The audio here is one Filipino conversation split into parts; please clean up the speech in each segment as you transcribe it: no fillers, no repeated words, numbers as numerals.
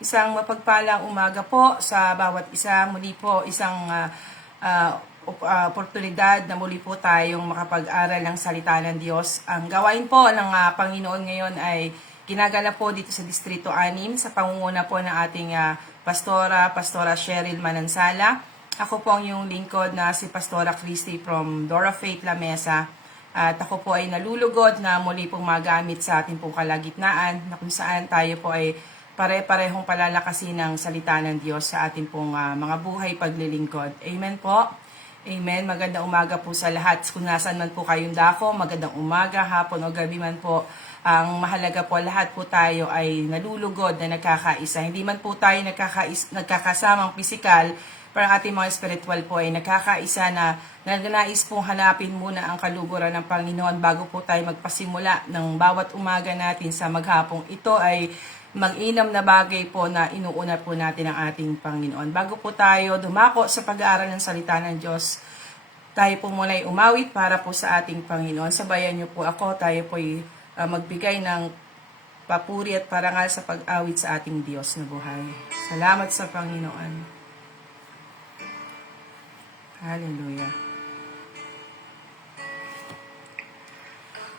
Isang mapagpalang umaga po sa bawat isa. Muli po isang oportunidad na muli po tayong makapag-aral ng salita ng Diyos. Ang gawain po ng Panginoon ngayon ay ginagala po dito sa Distrito 6 sa pangunguna po ng ating Pastora Cheryl Manansala. Ako po ang yung lingkod na si Pastora Christy from Dora Faith La Mesa. At ako po ay nalulugod na muli pong magamit sa ating pong kalagitnaan na kung saan tayo po ay pare-parehong palalakasin ng salita ng Diyos sa ating pong mga buhay paglilingkod. Amen po. Amen. Magandang umaga po sa lahat. Kung nasan man po kayong dako, magandang umaga, hapon o gabi man po. Ang mahalaga po, lahat po tayo ay nalulugod na nagkakaisa. Hindi man po tayo nagkakasamang pisikal, pero ang ating mga spiritual po ay nagkakaisa na nagnanais pong hanapin muna ang kaluguran ng Panginoon bago po tayo magpasimula ng bawat umaga natin sa maghapong. Ito ay mag-inam na bagay po na inuuna po natin ang ating Panginoon. Bago po tayo dumako sa pag-aaral ng salita ng Diyos, tayo po muna ay umawit para po sa ating Panginoon. Sabayan niyo po ako, tayo po ay magbigay ng papuri at parangal sa pag-awit sa ating Diyos na buhay. Salamat sa Panginoon. Hallelujah.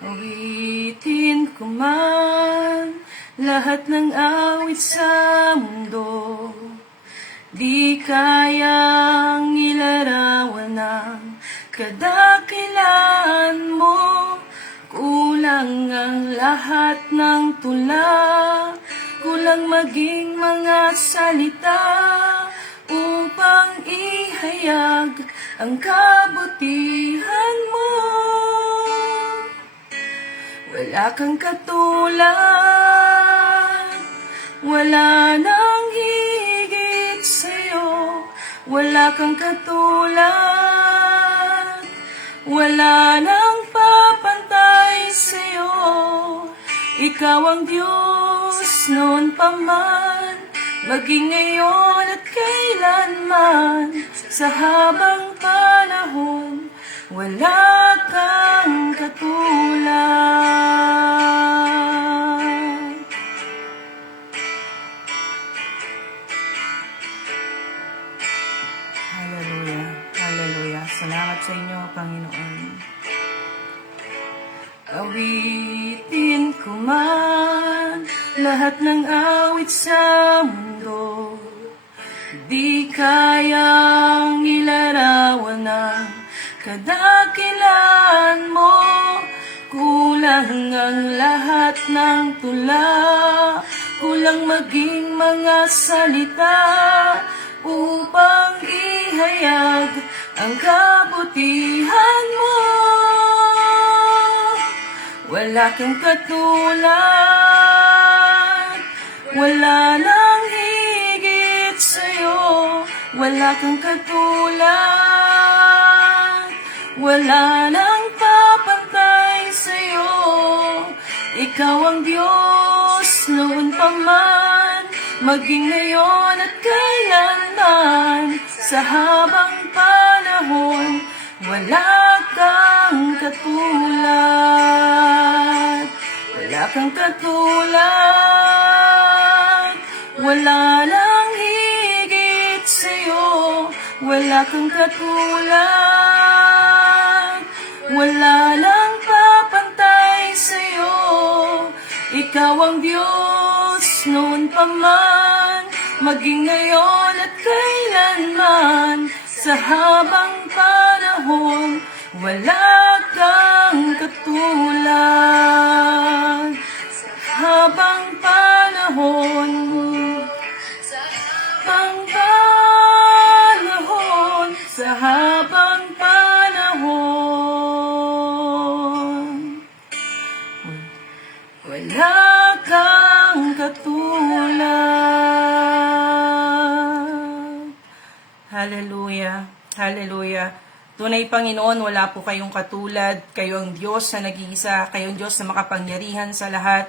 Awitin ko man lahat ng awit sa mundo, di kayang ilarawan ng kadakilaan mo. Kulang ang lahat ng tula, kulang maging mga salita upang ihayag ang kabutihan mo. Wala kang katulad, wala nang higit sa'yo. Wala kang katulad, wala nang papantay sa'yo. Ikaw ang Diyos noon pa man, maging ngayon at kailanman. Sa habang panahon, wala kang katulad. Hallelujah. Hallelujah. Salamat sa inyo, Panginoon. Awitin ko man lahat ng awit sa mundo, di kayang ilarawan ng kadakilaan mo. Kulang ang lahat ng tula, kulang maging mga salita upang ihayag ang kabutihan mo. Wala kang katulad, wala nang higit sa'yo. Wala kang katulad, wala nang papantay sa'yo. Ikaw ang Diyos noon pa man, maging ngayon at kailanman. Sa habang panahon, wala kang katulad. Wala kang katulad, wala nang higit sa'yo. Wala kang katulad, wala nang papantay sa'yo. Ikaw ang Diyos noon pa man, maging ngayon at kailanman. Sa habang panahon, wala kang katulad. Sa habang panahon, sa habang panahon, wala kang katulad. Hallelujah. Hallelujah. Tunay, Panginoon, wala po kayong katulad. Kayo ang Diyos na nag-iisa. Kayo ang Diyos na makapangyarihan sa lahat.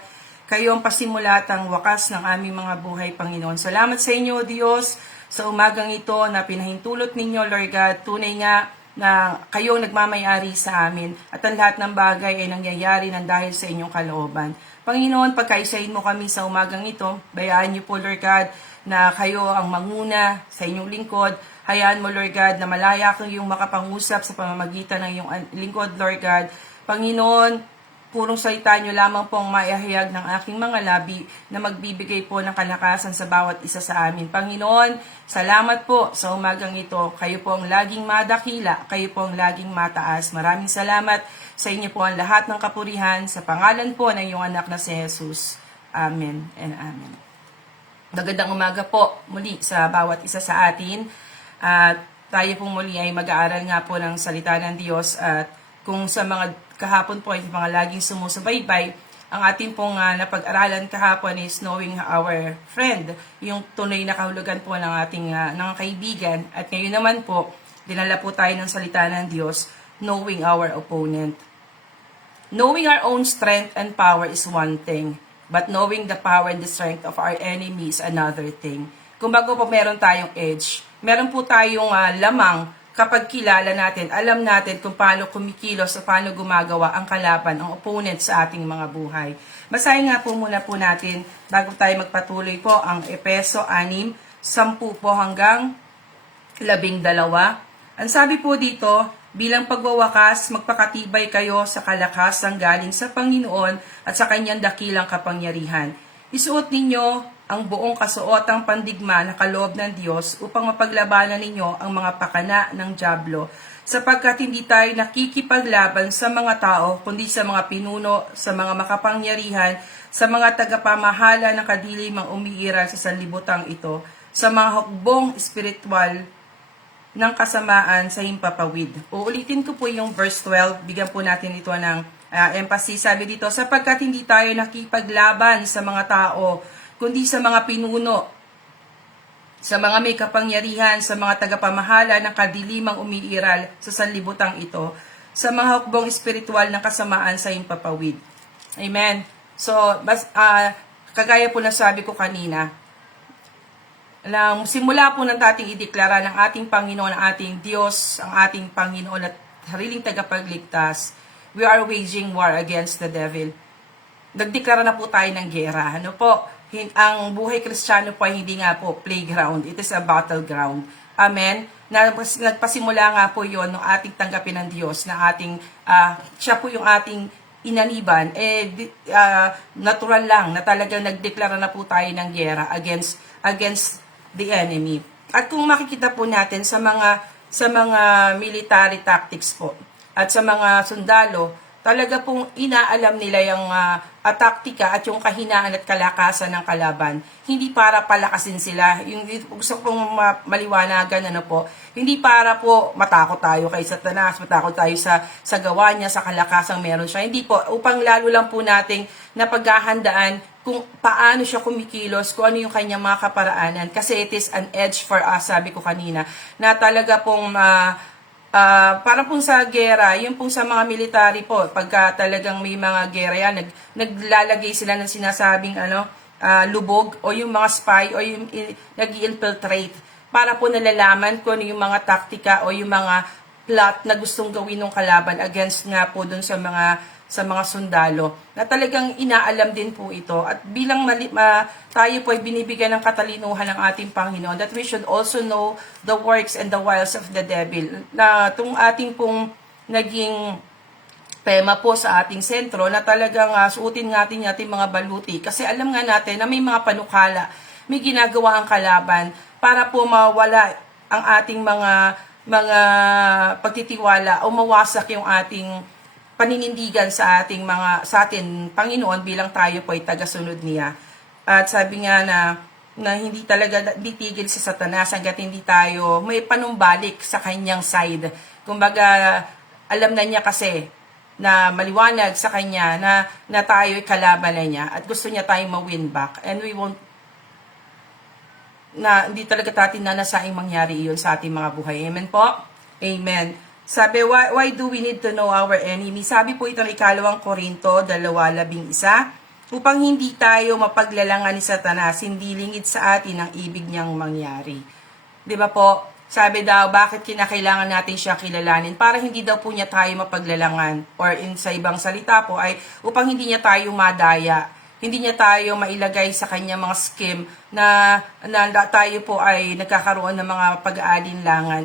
Kayo ang pasimulatang wakas ng aming mga buhay, Panginoon. Salamat sa inyo, Diyos, sa umagang ito na pinahintulot ninyo, Lord God. Tunay nga na kayong nagmamayari sa amin at ang lahat ng bagay ay nangyayari ng dahil sa inyong kalooban. Panginoon, pagkaisahin mo kami sa umagang ito, bayaan niyo po, Lord God, na kayo ang manguna sa inyong lingkod. Hayaan mo, Lord God, na malaya kang iyong makapangusap sa pamamagitan ng iyong lingkod, Lord God. Panginoon, purong salita niyo lamang po ang maihayag ng aking mga labi na magbibigay po ng kalakasan sa bawat isa sa amin. Panginoon, salamat po sa umagang ito. Kayo po ang laging madakila, kayo po ang laging mataas. Maraming salamat sa inyo po ang lahat ng kapurihan sa pangalan po ng iyong anak na si Jesus. Amen and amen. Magandang umaga po muli sa bawat isa sa atin. At tayo pong muli ay mag-aaral nga po ng salita ng Diyos at kung sa mga kahapon po ay mga laging sumusubaybay, ang ating pong napag-aralan kahapon is knowing our friend, yung tunay na kahulugan po ng ating ng kaibigan. At ngayon naman po, dinala po tayo ng salita ng Diyos, knowing our opponent. Knowing our own strength and power is one thing, but knowing the power and the strength of our enemy is another thing. Kung bago po meron tayong edge, meron po tayong lamang kapag kilala natin, alam natin kung paano kumikilos o paano gumagawa ang kalaban, ang opponent sa ating mga buhay. Basahin nga po muna po natin, bago tayo magpatuloy po, ang Efeso 6, 10 po hanggang 12. Ang sabi po dito, bilang pagwawakas, magpakatibay kayo sa kalakasang galing sa Panginoon at sa kanyang dakilang kapangyarihan. Isuot ninyo ang buong kasuotang pandigma na kaloob ng Diyos upang mapaglabanan ninyo ang mga pakana ng dyablo, sapagkat hindi tayo nakikipaglaban sa mga tao, kundi sa mga pinuno, sa mga makapangyarihan, sa mga tagapamahala ng kadilimang umiiral sa sanlibutan ito, sa mga hukbong espiritual ng kasamaan sa himpapawid. Uulitin ko po yung verse 12, bigyan po natin ito ng emphasis. Sabi dito, sapagkat hindi tayo nakipaglaban sa mga tao, kundi sa mga pinuno, sa mga may kapangyarihan, sa mga tagapamahala ng kadilimang umiiral sa sanlibutang ito, sa mga hukbong espiritual ng kasamaan sa himpapawid. Amen. So, kagaya po na sabi ko kanina, simula po ng dating ideklara ng ating Panginoon, ang ating Diyos, ang ating Panginoon at sariling tagapagligtas, we are waging war against the devil. Nagdeklara na po tayo ng gera. Ano po? Ang buhay Kristiyano po ay hindi nga po playground. It is a battleground. Amen? Nagpasimula nga po yon ng ating tanggapin ng Diyos, na ating, siya po yung ating inaniban. Natural lang na talagang nagdeklara na po tayo ng gera against the enemy. At kung makikita po natin sa mga military tactics po at sa mga sundalo, talaga pong inaalam nila yung taktika at yung kahinaan at kalakasan ng kalaban. Hindi para palakasin sila. Yung gusto kong maliwanagan, hindi para po matakot tayo kay Satanas, matakot tayo sa gawa niya, sa kalakasang meron siya. Hindi po, upang lalo lang po nating napaghahandaan kung paano siya kumikilos, kung ano yung kanyang mga kaparaanan. Kasi it is an edge for us, sabi ko kanina, na talaga pong para pong sa gera, yung pong sa mga military po, pagka talagang may mga gera yan, naglalagay sila ng sinasabing lubog o yung mga spy o yung nag-infiltrate para po nalalaman kung ano yung mga taktika o yung mga plot na gustong gawin ng kalaban against nga po dun sa mga sundalo, na talagang inaalam din po ito. At bilang tayo po ay binibigyan ng katalinuhan ng ating Panginoon, that we should also know the works and the wiles of the devil. Na itong ating pong naging tema po sa ating sentro, na talagang suotin natin ating mga baluti. Kasi alam nga natin na may mga panukala, may ginagawa ang kalaban para po mawala ang ating mga pagtitiwala o mawasak yung ating paninindigan sa ating Panginoon bilang tayo po ay tagasunod niya. At sabi nga na hindi talaga titigil sa Satanas hangga't hindi tayo may panumbalik sa kanyang side. Kumbaga, alam na niya kasi na maliwanag sa kanya na tayo ay kalaban na niya at gusto niya tayong ma-win back. And we won't, na hindi talaga natin nanasaing mangyari iyon sa ating mga buhay. Amen po? Amen. Sabi, why do we need to know our enemy? Sabi po ito ng 2 Korinto 2:11, upang hindi tayo mapaglalangan ni Satanas, hindi lingid sa atin ang ibig niyang mangyari. Di ba po? Sabi daw, bakit kinakailangan natin siya kilalanin? Para hindi daw po niya tayo mapaglalangan. Or sa ibang salita po ay upang hindi niya tayo madaya. Hindi niya tayo mailagay sa kanya mga scheme na tayo po ay nagkakaroon ng mga pag-aalinlangan.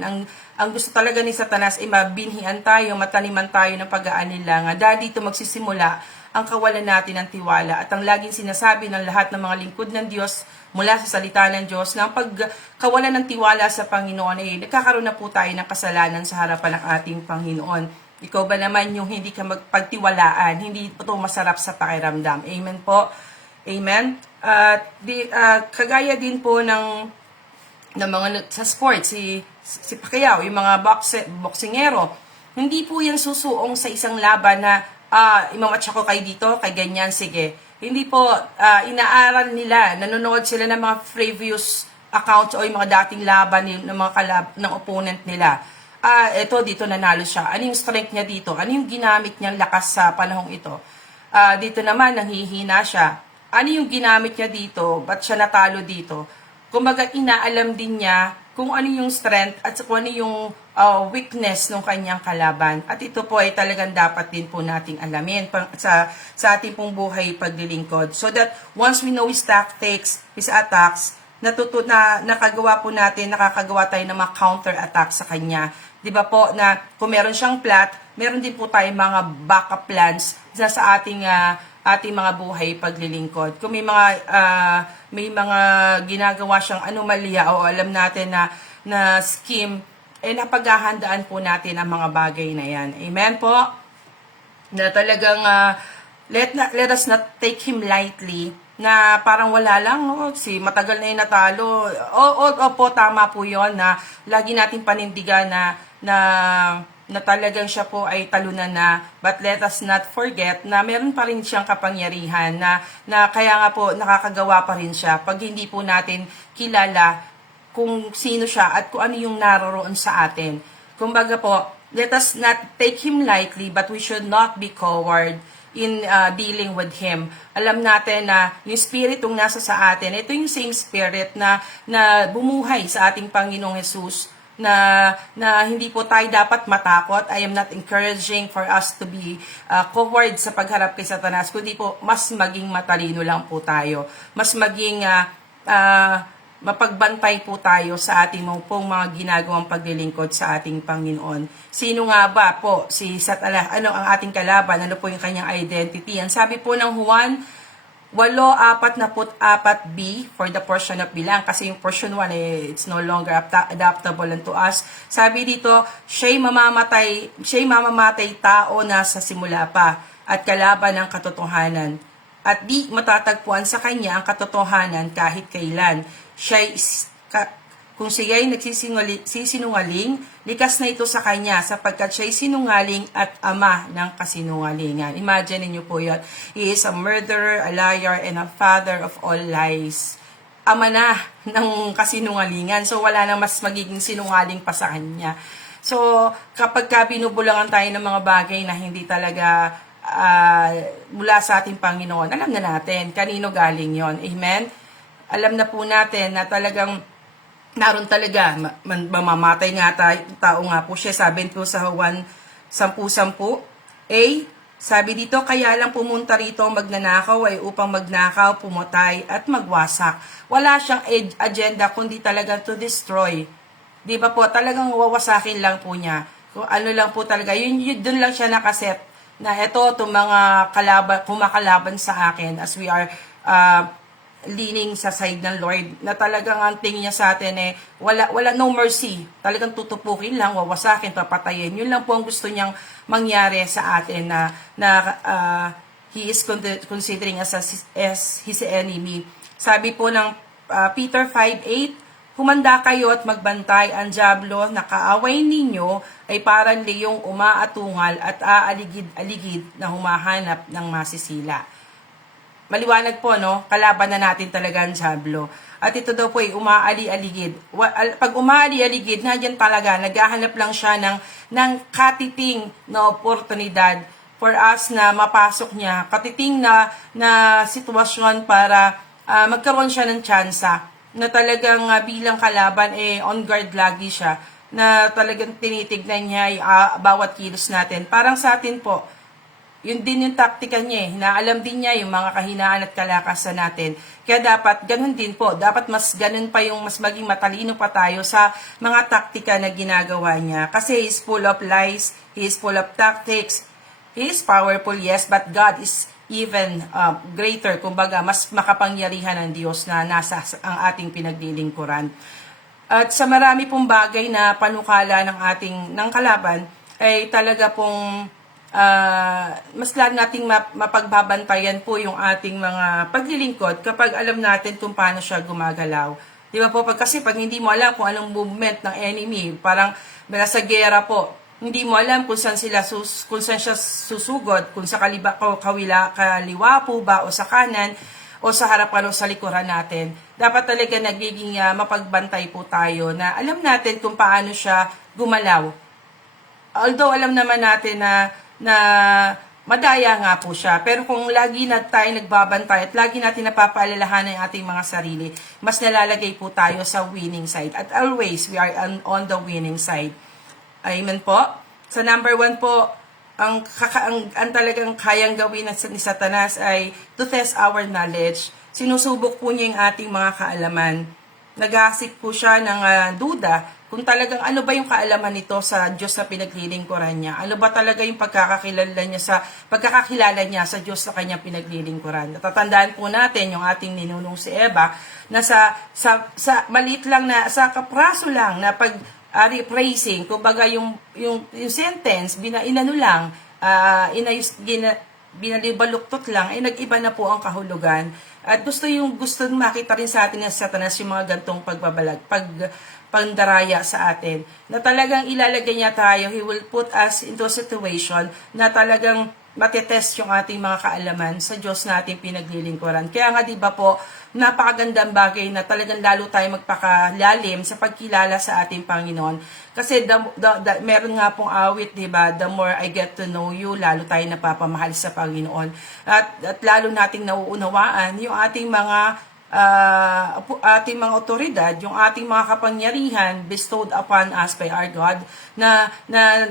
Ang gusto talaga ni Satanas ay mabinhian tayo, mataniman tayo ng pag-aalinlangan. Dahil dito magsisimula ang kawalan natin ng tiwala. At ang laging sinasabi ng lahat ng mga lingkod ng Diyos mula sa salita ng Diyos na ang pagkawalan ng tiwala sa Panginoon ay nagkakaroon na po tayo ng kasalanan sa harapan ng ating Panginoon. Ikaw ba naman yung hindi ka magpagtiwalaan, hindi po ito masarap sa pakiramdam. Amen po. Amen. Kagaya din po ng mga sa sports, si Pacquiao, yung mga boksingero, hindi po yan susuong sa isang laban na imamatch ako kay dito, kay ganyan, sige. Hindi po inaaral nila, nanonood sila ng mga previous accounts o yung mga dating laban ng mga ng opponent nila. Ito dito nanalo siya. Ano yung strength niya dito? Ano yung ginamit niyang lakas sa panahong ito? Dito naman nanghihina siya. Ano yung ginamit niya dito? Ba't siya natalo dito? Kumbaga inaalam din niya kung ano yung strength at kung ano yung weakness ng kanyang kalaban. At ito po ay talagang dapat din po nating alamin sa ating pong buhay paglilingkod. So that once we know his tactics, his attacks, nakagawa po natin, nakakagawa tayo ng mga counter-attack sa kanya. Di ba po na kung meron siyang plot, meron din po tayong mga backup plans sa ating mga buhay paglilingkod. Kung may mga ginagawa siyang anomalya o alam natin na scheme, napaghahandaan po natin ang mga bagay na yan. Amen po? Na talagang let us not take him lightly, na parang wala lang, no? Matagal na yung natalo. Opo, tama po yon na lagi nating panindigan na talagang siya po ay talunan na. But let us not forget na meron pa rin siyang kapangyarihan na kaya nga po nakakagawa pa rin siya pag hindi po natin kilala kung sino siya at kung ano yung naroroon sa atin. Kumbaga po, let us not take him lightly, but we should not be coward in dealing with him. Alam natin na yung spiritong nasa sa atin, ito yung same spirit na bumuhay sa ating Panginoong Jesus, na hindi po tayo dapat matakot. I am not encouraging for us to be coward sa pagharap kay Satanas, kundi po mas maging matalino lang po tayo. Mas maging mapagbantay po tayo sa ating pong mga ginagawang paglilingkod sa ating Panginoon. Sino nga ba po si Satanas? Ano ang ating kalaban? Ano po yung kanyang identity? Ang sabi po ng Juan 8:44b for the portion of bilang, kasi yung portion 1 it's no longer adaptable unto us. Sabi dito, siya'y mamamatay tao na sa simula pa at kalaban ng katotohanan. At di matatagpuan sa kanya ang katotohanan kahit kailan. Kung siya'y nagsisinungaling, likas na ito sa kanya sapagkat siya'y sinungaling at ama ng kasinungalingan. Imagine niyo po yan. He is a murderer, a liar, and a father of all lies. Ama na ng kasinungalingan. So wala na mas magiging sinungaling pa sa kanya. So kapag binubulangan tayo ng mga bagay na hindi talaga mula sa ating Panginoon, alam na natin kanino galing yon. Amen? Alam na po natin na talagang naroon talaga, mamamatay nga tao nga po siya. Sabi po sa Juan 10:10, sabi dito, kaya lang pumunta rito magnanakaw ay upang magnakaw, pumatay at magwasak. Wala siyang agenda kundi talaga to destroy. Di ba po, talagang wawasakin lang po niya. Kung ano lang po talaga, yun doon lang siya nakaset na itong mga kumakalaban sa akin as we are leaning sa side ng Lord, na talagang ang tingin niya sa atin wala no mercy. Talagang tutupukin lang, wawasakin, papatayin. Yun lang po ang gusto niyang mangyari sa atin na he is considering us as his enemy. Sabi po ng Peter 5:8, humanda kayo at magbantay, ang dyablo na kaaway ninyo ay parang leyong umaatungal at aaligid-aligid na humahanap ng masisila. Maliwanag po, no? Kalaban na natin talaga ang dyablo. At ito daw po ay umaali-aligid. Pag umaali-aligid, nadyan talaga, naghahanap lang siya ng katiting na oportunidad for us na mapasok niya. Katiting na sitwasyon para magkaroon siya ng tsansa na talagang bilang kalaban, on guard lagi siya, na talagang tinitignan niya bawat kilos natin. Parang sa atin po, yun din yung taktika niya na alam din niya yung mga kahinaan at kalakasan natin. Kaya dapat ganun din po, dapat mas ganun pa yung mas maging matalino pa tayo sa mga taktika na ginagawa niya. Kasi he is full of lies, he is full of tactics, he is powerful, yes, but God is even greater, kumbaga mas makapangyarihan ng Diyos na nasa ang ating pinaglilingkuran. At sa marami pong bagay na panukala ng kalaban ay talaga pong mas lalo nating mapagbabantayan po yung ating mga paglilingkod kapag alam natin kung paano siya gumagalaw. Di ba po? Kasi pag hindi mo alam kung anong movement ng enemy, parang sa gera po, hindi mo alam kung saan siya susugod, kung sa kaliwa po ba o sa kanan o sa harapan o sa likuran natin. Dapat talaga nagiging mapagbantay po tayo na alam natin kung paano siya gumalaw. Although alam naman natin na madaya nga po siya. Pero kung lagi na tayo nagbabantay at lagi natin napapaalalahanan ang ating mga sarili, mas nalalagay po tayo sa winning side. At always, we are on the winning side. Amen po. Sa number 1 po, ang talagang kayang gawin ni Satanas ay to test our knowledge. Sinusubok po niya yung ating mga kaalaman. Naghahasik po siya ng duda kung talagang ano ba yung kaalaman nito sa Diyos na pinaglilingkuran niya. Ano ba talaga yung pagkakakilala niya sa Diyos na kanyang pinaglilingkuran. Natatandaan po natin yung ating ninunong si Eva na sa maliit lang na, sa kapraso lang na rephrasing, kumbaga yung sentence, binalibaluktot lang, ay nag-iba na po ang kahulugan. At gusto makita rin sa atin ng Satanas yung mga gantong pandaraya sa atin. Na talagang ilalagay niya tayo, he will put us into a situation na talagang matetest yung ating mga kaalaman sa Diyos na ating pinaglilingkuran. Kaya nga, di ba po, napakagandang bagay na talagang lalo tayo magpakalalim sa pagkilala sa ating Panginoon. Kasi meron nga pong awit, di ba, the more I get to know you, lalo tayo napapamahal sa Panginoon. At lalo nating nauunawaan yung ating mga otoridad, yung ating mga kapangyarihan bestowed upon us by our God, na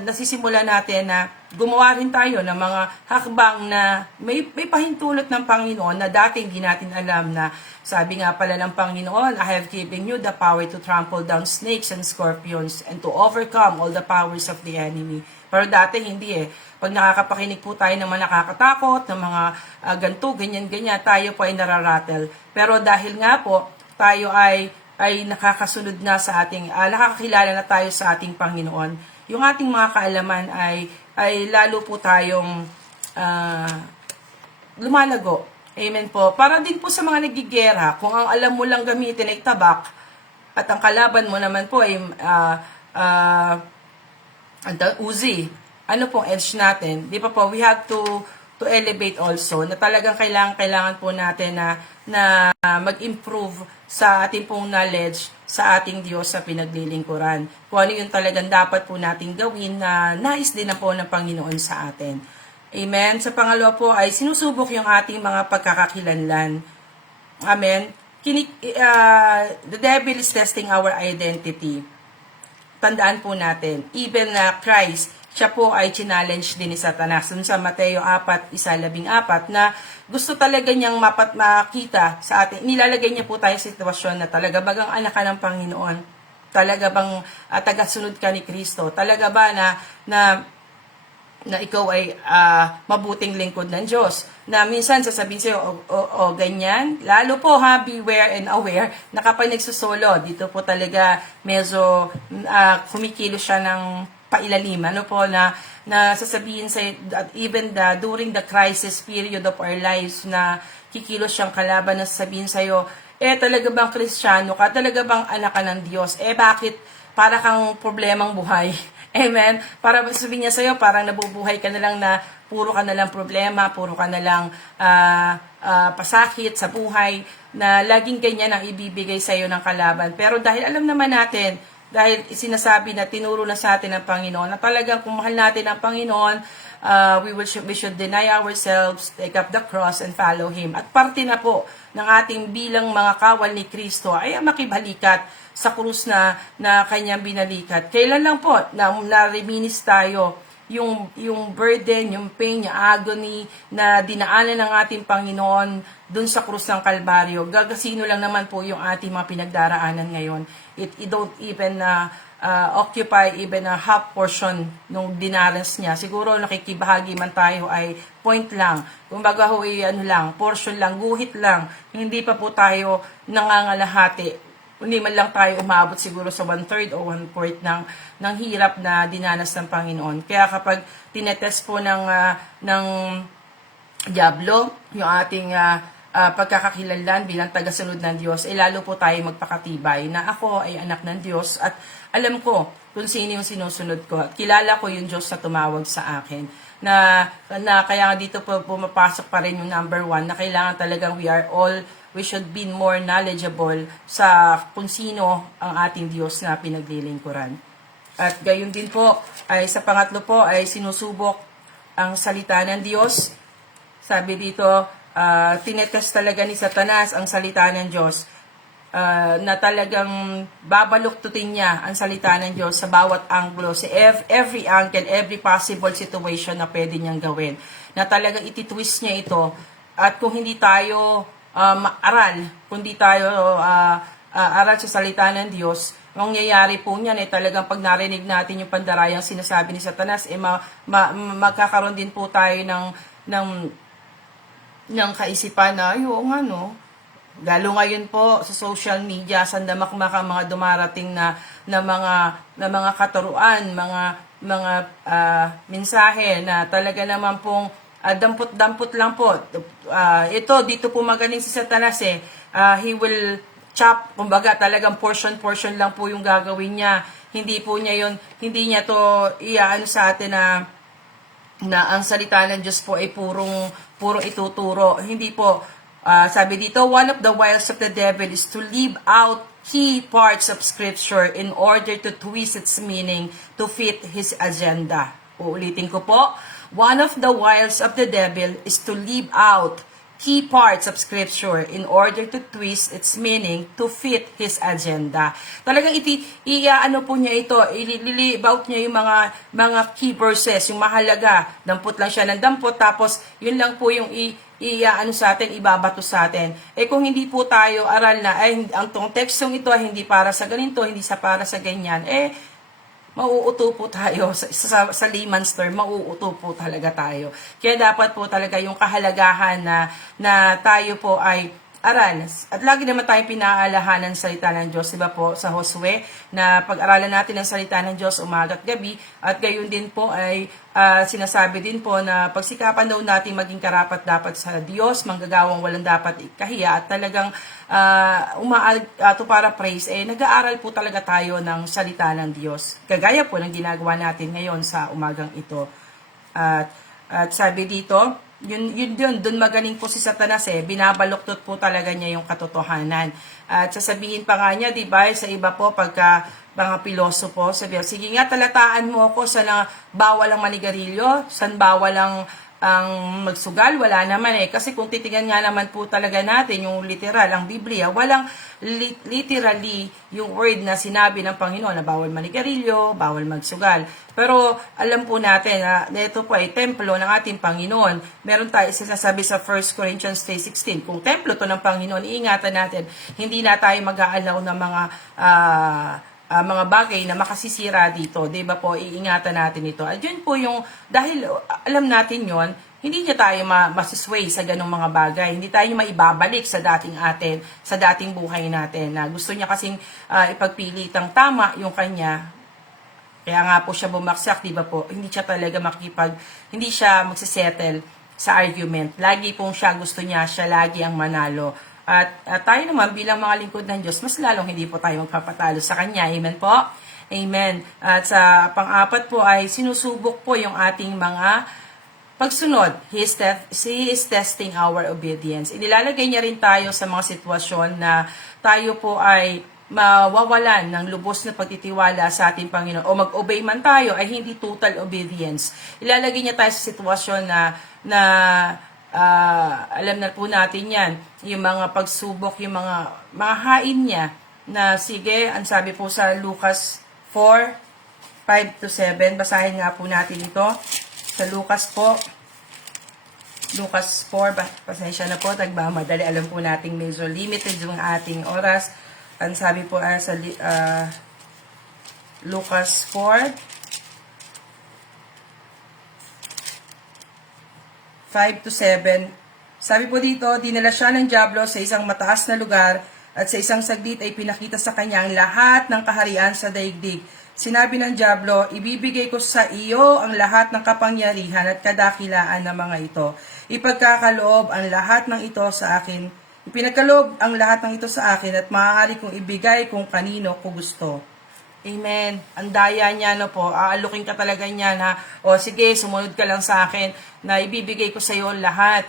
nasisimula natin na gumawa rin tayo ng mga hakbang na may pahintulot ng Panginoon na dati hindi natin alam. Na sabi nga pala ng Panginoon, I have given you the power to trample down snakes and scorpions and to overcome all the powers of the enemy. Pero dati hindi Pag nakakapakinig po tayo ng mga nakakatakot, ng mga ganito, ganyan-ganyan, tayo po ay nararatel. Pero dahil nga po, tayo ay nakakasunod na sa ating, nakakakilala na tayo sa ating Panginoon, yung ating mga kaalaman ay lalo po tayong lumalago. Amen po. Para din po sa mga nagigera, kung ang alam mo lang gamitin ay tabak, at ang kalaban mo naman po ay Uzi. Ano pong edge natin? Di ba po, we have to elevate also, na talagang kailangan po natin na mag-improve sa ating pong knowledge sa ating Diyos sa pinaglilingkuran. Kung ano yung talagang dapat po nating gawin na nais din na po ng Panginoon sa atin. Amen? Sa pangalawa po ay sinusubok yung ating mga pagkakakilanlan. Amen? The devil is testing our identity. Tandaan po natin, even Christ, siya po ay challenge din ni Satanas. Sa Mateo 4:14 na gusto talaga niyang makita sa atin. Nilalagay niya po tayo sa sitwasyon na talaga bagang anak ka ng Panginoon? Talaga bang tagasunod ka ni Kristo? Talaga ba na ikaw ay mabuting lingkod ng Diyos? Na minsan sasabihin sa'yo, ganyan. Lalo po beware and aware na kapag nagsusolo, dito po talaga medyo kumikilo siya ng pailalim, na sasabihin sa even during the crisis period of our lives na kikilos siyang kalaban na sasabihin sa iyo, talaga bang Kristiyano ka? Talaga bang anak ka ng Diyos? Bakit para kang problemang buhay? Amen? Para sabihin niya sa iyo, parang nabubuhay ka na lang na puro ka na lang problema, puro ka na lang pasakit sa buhay, na laging ganyan ang ibibigay sa iyo ng kalaban. Pero dahil alam naman natin, dahil sinasabi na tinuro na sa atin ng Panginoon, na talagang kung mahal natin ang Panginoon, we should deny ourselves, take up the cross, and follow Him. At parte na po ng ating bilang mga kawal ni Kristo ay makibalikat sa krus na kanyang binalikat. Kailan lang po na reminis tayo yung burden, yung pain, yung agony na dinaanan ng ating Panginoon dun sa krus ng Kalbaryo. Gagasino lang naman po yung ating mga pinagdaraanan ngayon. It don't even occupy even a half portion nung dinaras niya. Siguro nakikibahagi man tayo ay point lang. Kumbaga ho portion lang, guhit lang. Hindi pa po tayo nangangalahati. Hindi man lang tayo umabot siguro sa 1/3 o 1/4 ng hirap na dinanas ng Panginoon. Kaya kapag tinetest po ng Diablo, yung ating pagkakakilanlan bilang tagasunod ng Diyos, lalo po tayo magpakatibay na ako ay anak ng Diyos at alam ko kung sino yung sinusunod ko. At kilala ko yung Diyos na tumawag sa akin. Na kaya dito po pumapasok pa rin yung number 1 na kailangan talagang we should be more knowledgeable sa kung sino ang ating Diyos na pinaglilingkuran. At gayon din po, ay sa pangatlo po ay sinusubok ang salita ng Diyos. Sabi dito, tinetest talaga ni Satanas ang salita ng Diyos. Na talagang babaluktutin niya ang salita ng Diyos sa bawat anggulo, sa every angle, every possible situation na pwede niyang gawin. Na talagang ititwist niya ito. At kung hindi tayo aral, kundi tayo aral sa salita ng Diyos, mangyayari po niyan talagang pag narinig natin yung pandarayang sinasabi ni Satanas, magkakaroon din po tayo ng kaisipan na, lalo ngayon po sa social media, sandamakmak ang mga dumarating na mga katuruan, mga mensahe na talaga naman pong dampot-dampot lang po. Dito po magaling si Satanas he will chop, kumbaga talagang portion lang po yung gagawin niya. Hindi niya to iaano sa atin na ang salita ng Diyos po ay purong ituturo. Hindi po. Sabi dito, one of the wiles of the devil is to leave out key parts of Scripture in order to twist its meaning to fit his agenda. Uulitin ko po. One of the wiles of the devil is to leave out key parts of Scripture in order to twist its meaning to fit his agenda. Talagang po niya ito, ililive out niya yung mga key verses, yung mahalaga. Dampot lang siya ng dampot, tapos yun lang po yung sa atin, ibabato sa atin. Kung hindi po tayo aral na, ang tong tekstong ito ay hindi para sa ganito, hindi para sa ganyan, mauuto po tayo, sa layman's term, mauuto po talaga tayo. Kaya dapat po talaga yung kahalagahan na tayo po ay aral. At lagi naman tayong pinaalahanan ng salita ng Diyos, diba po, sa Josue, na pag-aralan natin ang salita ng Diyos umaga at gabi, at gayon din po ay sinasabi din po na pagsikapan daw natin maging karapat dapat sa Diyos, manggagawang walang dapat ikahiya, at talagang para praise, nag-aaral po talaga tayo ng salita ng Diyos. Kagaya po ng ginagawa natin ngayon sa umagang ito. At sabi dito, doon magaling po si Satanas binabaluktot po talaga niya yung katotohanan. At sasabihin pa nga niya, diba, sa iba po, pagka mga pilosopo, sabi, sige nga, talataan mo ako sa bawal ang manigarilyo, san bawal ang magsugal, wala naman Kasi kung titingnan nga naman po talaga natin yung literal, ang Biblia, walang literally yung word na sinabi ng Panginoon na bawal manigarilyo, bawal magsugal. Pero alam po natin na ito po ay templo ng ating Panginoon. Meron tayo sinasabi sa 1 Corinthians 3:16. Kung templo to ng Panginoon, iingatan natin, hindi na tayo mag-aalaw ng mga bagay na makasisira dito. Diba po, iingatan natin ito. At yun po dahil alam natin yon, hindi niya tayo masisway sa ganong mga bagay. Hindi tayo maibabalik sa dating buhay natin. Na gusto niya kasing ipagpilitang tama yung kanya. Kaya nga po siya bumaksak, di ba po? Hindi siya talaga hindi siya magsisettle sa argument. Lagi pong siya lagi ang manalo. At tayo naman bilang mga lingkod ng Diyos, mas lalong hindi po tayo magpapatalo sa Kanya. Amen po? Amen. At sa pang-apat po ay sinusubok po yung ating mga pagsunod. He is testing our obedience. Inilalagay niya rin tayo sa mga sitwasyon na tayo po ay mawawalan ng lubos na pagtitiwala sa ating Panginoon o mag-obey man tayo ay hindi total obedience. Ilalagay niya tayo sa sitwasyon na alam na po natin yan, yung mga pagsubok, yung mga hain niya na sige, ang sabi po sa Lucas 4:5-7, basahin nga po natin ito sa Lucas po. Lucas 4, pasensya na po, tagmamadali. Alam po natin medyo limited yung ating oras. Ang sabi po sa Lucas 4:5-7, sabi po dito, dinala siya ng dyablo sa isang mataas na lugar at sa isang saglit ay pinakita sa kanya ang lahat ng kaharian sa daigdig. Sinabi ng dyablo, ibibigay ko sa iyo ang lahat ng kapangyarihan at kadakilaan ng mga ito. Ipagkakaloob ang lahat ng ito sa akin. Ipinagkaloob ang lahat ng ito sa akin at maaari kong ibigay kung kanino ko gusto. Amen. Ang daya niya, no po, aalukin ka talaga niya na, o sige, sumunod ka lang sa akin, na ibibigay ko sa iyo lahat.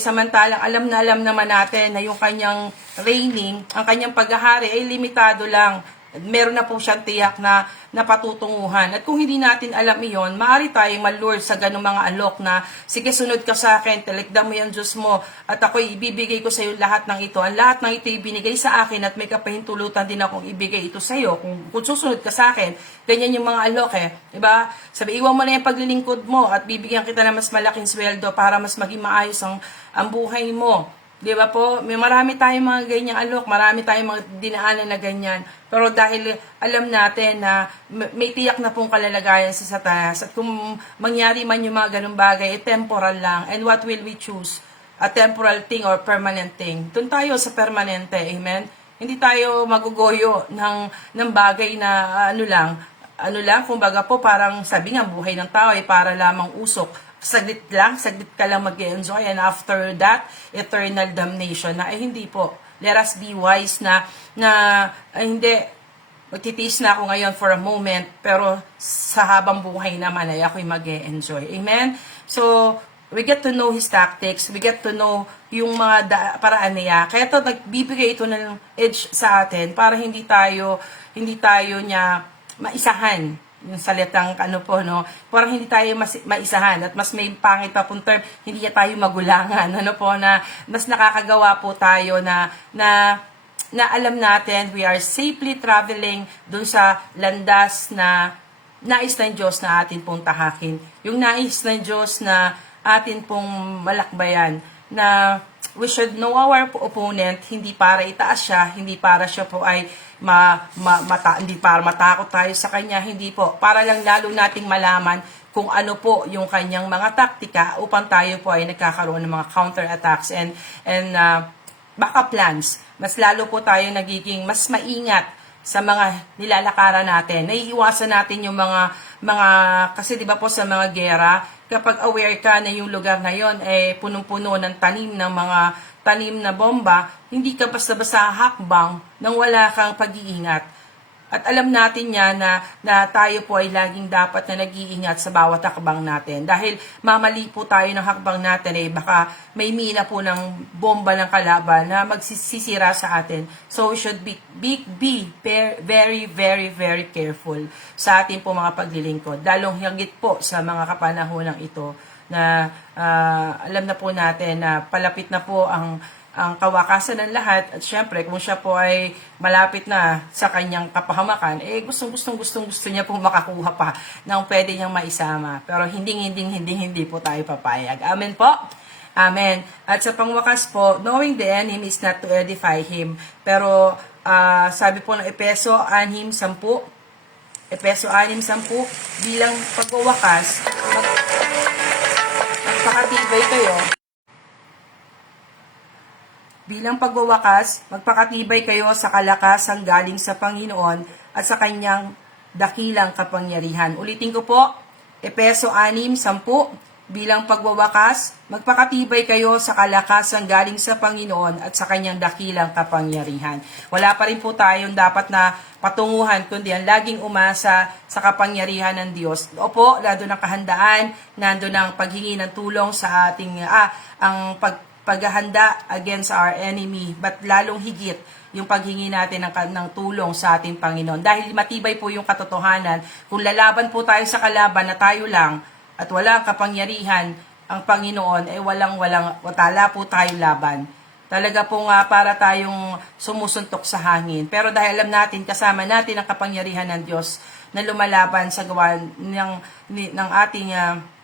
Samantalang alam naman natin na yung kanyang reigning, ang kanyang paghahari ay limitado lang. Meron na po siyang tiyak na patutunguhan. At kung hindi natin alam iyon, maaari tayong malure sa ganung mga alok na, sige, sunod ka sa akin, talikdan mo yung Diyos mo, at ako'y ibibigay ko sa iyo lahat ng ito. Ang lahat ng ito ibinigay sa akin at may kapahintulutan din akong ibigay ito sa iyo. Kung susunod ka sa akin, ganyan yung mga alok Diba? Sabi, iwan mo na yung paglilingkod mo at bibigyan kita ng mas malaking sweldo para mas maging maayos ang buhay mo. Di ba po? Marami tayong mga ganyang alok, marami tayong mga dinaanan na ganyan. Pero dahil alam natin na may tiyak na pong kalalagayan sa Satanas at kung mangyari man yung mga ganung bagay, temporal lang. And what will we choose? A temporal thing or permanent thing? Doon tayo sa permanente, amen? Hindi tayo magugoyo ng bagay na ano lang, kumbaga po parang sabi nga, buhay ng tao ay para lamang usok. Saglit ka lang mag-enjoy and after that, eternal damnation na hindi po. Let us be wise na hindi, magtitiis na ako ngayon for a moment, pero sa habang buhay naman ay ako'y mag-enjoy. Amen? So, we get to know His tactics, we get to know yung mga paraan niya. Kaya ito, nagbibigay ito ng edge sa atin para hindi tayo niya maisahan yung salitang parang hindi tayo maisahan at mas may pangit pa pong term, hindi tayo magulangan, na mas nakakagawa po tayo na alam natin we are safely traveling dun sa landas na nais ng Diyos na atin pong tahakin. Yung nais ng Diyos na atin pong malakbayan, na we should know our opponent, hindi para itaas siya, hindi para siya po ay hindi para matakot tayo sa kanya, hindi po. Para lang lalo nating malaman kung ano po yung kanyang mga taktika upang tayo po ay nagkakaroon ng mga counter-attacks and backup plans. Mas lalo po tayo nagiging mas maingat sa mga nilalakaran natin. Naiiwasan natin yung mga kasi 'di ba po sa mga gera, kapag aware ka na yung lugar na yon punong-puno ng tanim na bomba, hindi ka basta-basta hakbang nang wala kang pag-iingat. At alam natin yan na tayo po ay laging dapat na nag-iingat sa bawat hakbang natin. Dahil mamali po tayo ng hakbang natin, baka may mina po ng bomba ng kalaban na magsisira sa atin. So we should be very, very, very careful sa ating po mga paglilingkod. Lalong higit po sa mga kapanahonang ito na alam na po natin na palapit na po ang kawakasan ng lahat, at syempre kung siya po ay malapit na sa kanyang kapahamakan, gusto niya pong makakuha pa ng pwede niyang maisama. Pero hindi po tayo papayag. Amen po? Amen. At sa pangwakas po, knowing the enemy is not to edify him. Pero sabi po ng Efeso 6:10, bilang pagwawakas, magpakatibay kayo. Bilang pagwawakas, magpakatibay kayo sa kalakasang galing sa Panginoon at sa kanyang dakilang kapangyarihan. Ulitin ko po, Efeso 6:10, bilang pagwawakas, magpakatibay kayo sa kalakasang galing sa Panginoon at sa kanyang dakilang kapangyarihan. Wala pa rin po tayong dapat na patunguhan, kundi ang laging umasa sa kapangyarihan ng Diyos. Opo, nandun ang kahandaan, nandun ang paghingi ng tulong sa ating, paghahanda against our enemy, but lalong higit yung paghingi natin ng tulong sa ating Panginoon. Dahil matibay po yung katotohanan, kung lalaban po tayo sa kalaban na tayo lang at walang kapangyarihan, ang Panginoon ay watala po tayo laban. Talaga po nga para tayong sumusuntok sa hangin. Pero dahil alam natin, kasama natin ang kapangyarihan ng Diyos na lumalaban sa gawa ng ating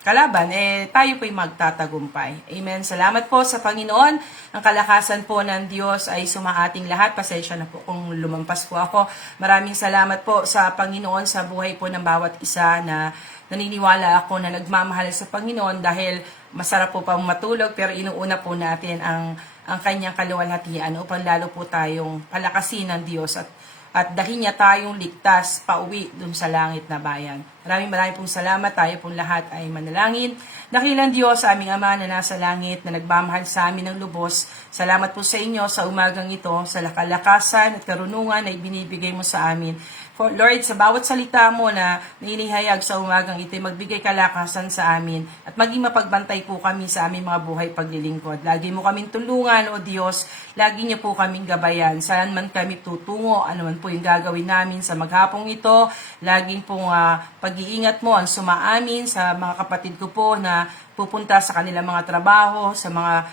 kalaban, tayo po'y magtatagumpay. Amen. Salamat po sa Panginoon. Ang kalakasan po ng Diyos ay sumaating lahat. Pasensya na po kung lumampas po ako. Maraming salamat po sa Panginoon sa buhay po ng bawat isa na naniniwala ako na nagmamahal sa Panginoon dahil masarap po pang matulog pero inuuna po natin ang kanyang kaluwalhatian upang lalo po tayong palakasin ng Diyos at dahin niya tayong ligtas pauwi dun sa langit na bayan. Maraming pong salamat. Tayo pong lahat ay manalangin. Dakilang Diyos, aming Ama na nasa langit, na nagmamahal sa amin ng lubos. Salamat po sa inyo sa umagang ito, sa kalakasan at karunungan na ibinibigay mo sa amin. For Lord, sa bawat salita mo na inihayag sa umagang ito, magbigay kalakasan sa amin at maging mapagbantay po kami sa aming mga buhay paglilingkod. Lagi mo kaming tulungan, O Diyos. Lagi niyo po kaming gabayan. Saan man kami tutungo, ano man po yung gagawin namin sa maghapong ito. Laging pong pag-iingat mo ang sumaamin sa mga kapatid ko po na pupunta sa kanilang mga trabaho, sa mga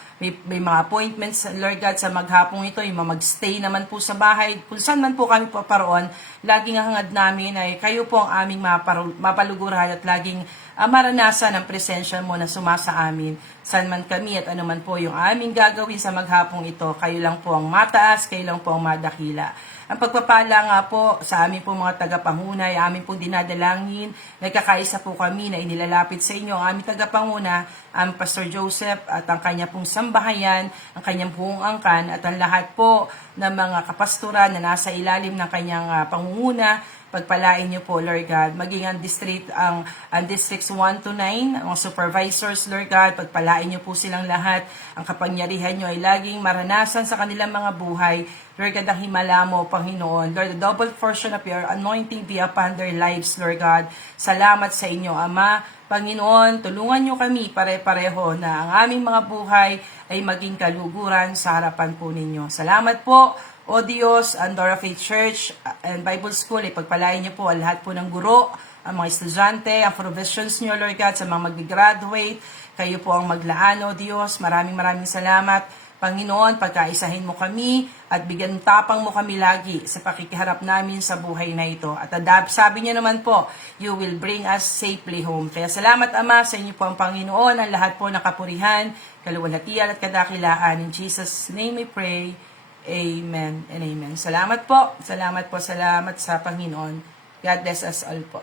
may mga appointments, Lord God, sa maghapong ito, yung mag-stay naman po sa bahay, kung saan man po kami paparoon, laging ang hangad namin ay kayo po ang aming mapalugurahan at laging maranasan ang presensya mo na sumasa amin. Saan man kami at ano man po yung aming gagawin sa maghapong ito, kayo lang po ang mataas, kayo lang po ang madakila. Ang pagpapala nga po sa amin po mga tagapanguna, amin pong dinadalangin, nagkakaisa po kami na inilalapit sa inyo ang aming tagapanguna, ang Pastor Joseph at ang kanya pong sambahayan, ang kanyang buong angkan at ang lahat po ng mga kapastoran na nasa ilalim ng kanyang pangunguna. Pagpalain niyo po, Lord God, maging ang districts 1 to 9, ang supervisors, Lord God, pagpalain niyo po silang lahat. Ang kapangyarihan niyo ay laging maranasan sa kanilang mga buhay. Lord God, ang himala mo, Panginoon. Lord, the double portion of your anointing be upon their lives, Lord God. Salamat sa inyo, Ama. Panginoon, tulungan niyo kami pare-pareho na ang aming mga buhay ay maging kaluguran sa harapan po ninyo. Salamat po, O Diyos, Andorra Faith Church and Bible School, ipagpalain niyo po ang lahat po ng guro, ang mga estudyante, ang provisions niyo, Lord God, sa mga mag-graduate. Kayo po ang maglaan, O Diyos. Maraming salamat. Panginoon, pagkaisahin mo kami at bigyan tapang mo kami lagi sa pakikiharap namin sa buhay na ito. At sabi niyo naman po, you will bring us safely home. Kaya salamat, Ama, sa inyo po ang Panginoon, ang lahat po ng kapurihan, kaluwalhatian at kadakilaan. In Jesus' name we pray. Amen and amen. Salamat po. Salamat sa Panginoon. God bless us all po.